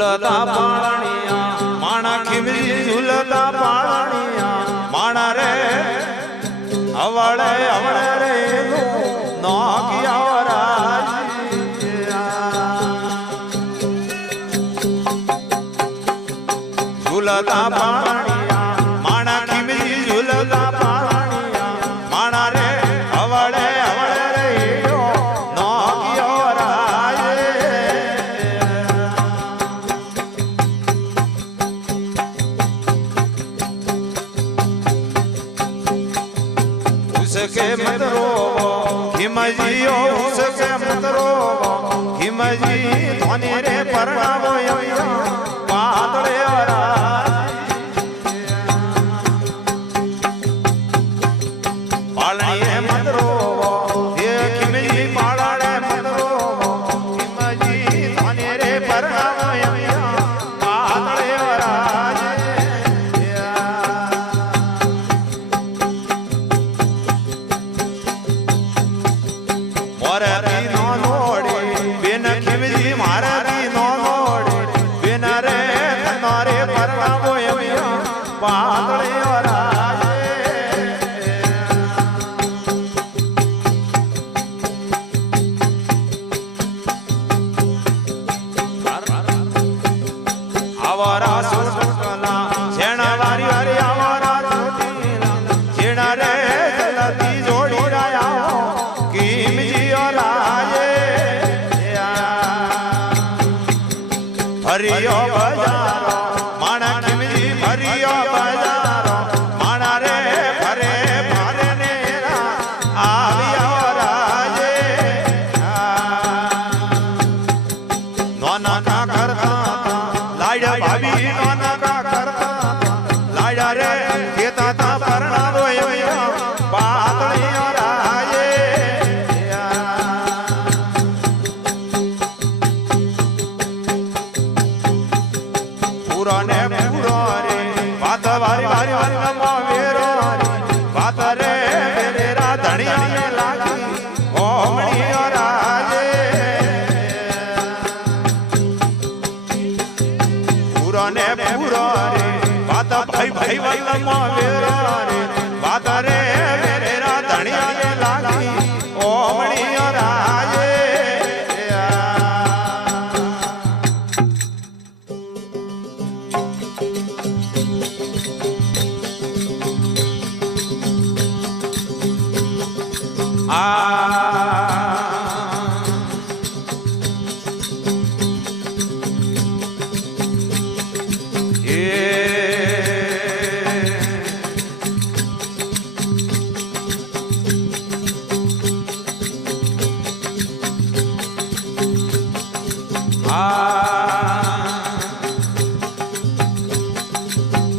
ઝૂલતા પાળણિયા માણા ખીમજી ઝૂલતા પાળણિયા માણા રે અવળે અવળે રે નો કિયા ઝૂલતા પાળણિયા માણા ખીમજી ઝૂલતા પાળણિયા માણા રે અવળે અવળે રે નો કિયા उसके मत रोवो हिमजियो उसके मत रोवो हिमजी धोनी रे परणावो यमिया पातळे पालणीए मत रोवो ये हिमजी पालाड़े मत रोवो हिमजी धोनी रे परणावो यमिया पातळे મારાથી નો નોડે બેન ખીમજી મારાથી નો નોડે બેન રે તનારે પરણાવો એમિયા પાતળે વરાજે આવારા સુરસુકલા છેણા વારી વારી આવારા સુરતીલા છેણા રે જલતી જોડી રાયા हरियो बजारो माना खिमजी हरियो बजारो माना रे भरे भरे नेरा आवियो राजे नोना का करता लाड़ा भाभी नोना का करता लाड़ा रे केता ता परणावो एमिया पातळियो राजे पुराने पुरारे बात वारी वारी वारी नमो वेरो बात रे मेरा धनिया ने लागी ओमणी राजे पुराने पुरारे बात भाई भाई वाली नमो वेरो बात रे मेरा धनिया ने लागी ओमणी राजे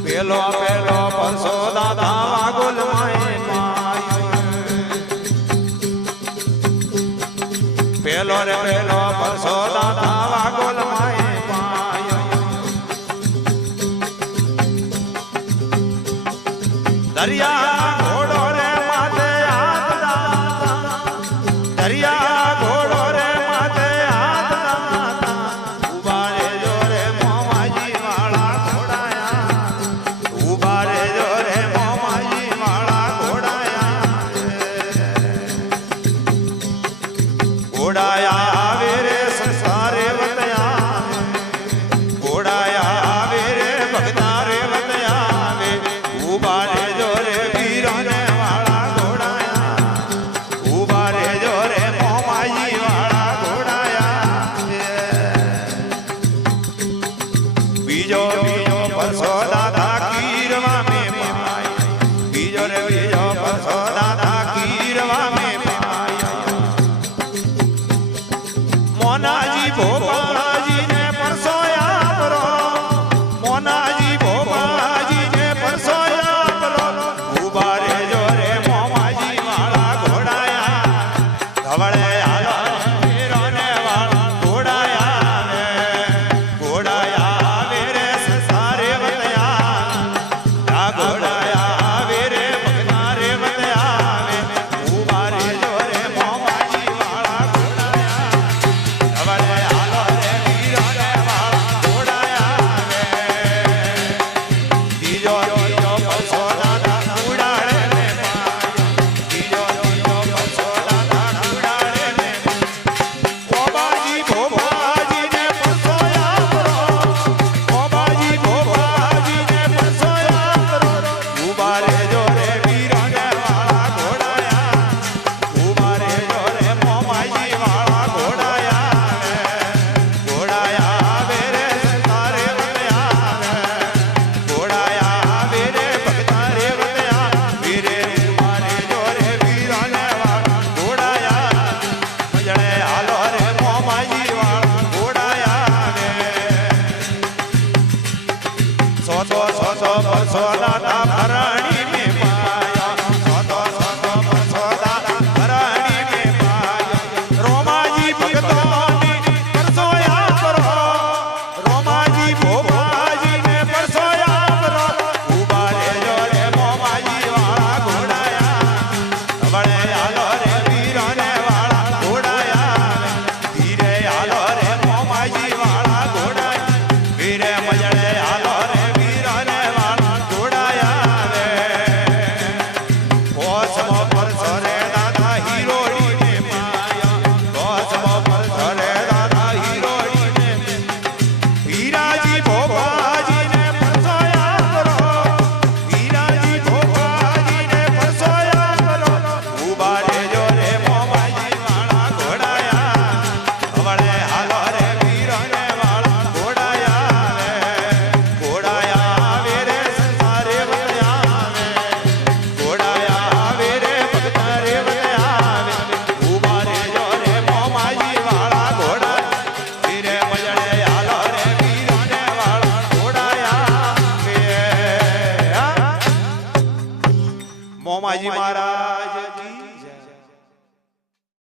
पेलो पेलो परसो दादा वागुल माए पेलो रे पेलो परसो दादा वागुल माए दरिया घोड़ो रे माथे हाथ दाता दरिया घोड़ो रे माथे हाथ दाता उबारे जो रे मोमाजी वाला घोड़ाया उबारे जो रे मोमाजी वाला घोड़ाया घोड़ाया आवे रे संसारे वतया घोड़ाया आवे रे भगतारे वतया उबारे जो रे वीराने वाला घोड़ाया उबारे जो रे मोमाजी वाला घोड़ाया बीजो बीजो परसो दादा कीरवा में पाया बीजो रे बीजो परसो दादा कीरवा में पाया मोनाजी भोपालाजी ने परसोया परो मोनाजी भोपालाजी ने परसोया परो उबारे जो रे मोमाजी वाला घोड़ाया धवड़े आलो वीरोने वाला घोड़ाया वे घोड़ाया रे संसारे वतया સોતો સોતો પરસો દાદા ભરણી ને પાયા સોતો સોતો પરસો દાદા ભરણી ને પાયા રોમાજી ભગતોની પરસો યા કરો રોમાજી ભોપાજી ને પરસો યા કરો ઉભા રેજો રે મોમાજી વાળા ઘોડાયા વળે આલો રે વીરો ને વાળા ઘોડાયા ધીરે આલો રે મોમાજી વાળા ઘોડાયા વીરે મજડે આલો રે વીરો ને વાળા ઘોડાયા રે કોસમો પરસો રે દાદા હીરોડી ને માયા કોસમો પરસો રે દાદા હીરોડી ને વીરાજી ભોપાજી ને પરસો યા કરો વીરાજી ભોપાજી ને પરસો યા કરો ઉભા રેજો રે મોમાજી વાળા ઘોડાયા વળે હાલો રે વીરો ને વાળા ઘોડાયા રે ઘોડાયા આવે રે સંસારે વળ્યા આવે ઘોડાયા આવે રે ભગતા રે વળ્યા આવે ઉભા રેજો રે મોમાજી વાળા ઘોડા વીરે મજડે હાલો રે વીરો ને વાળા ઘોડાયા આવે મોમાજી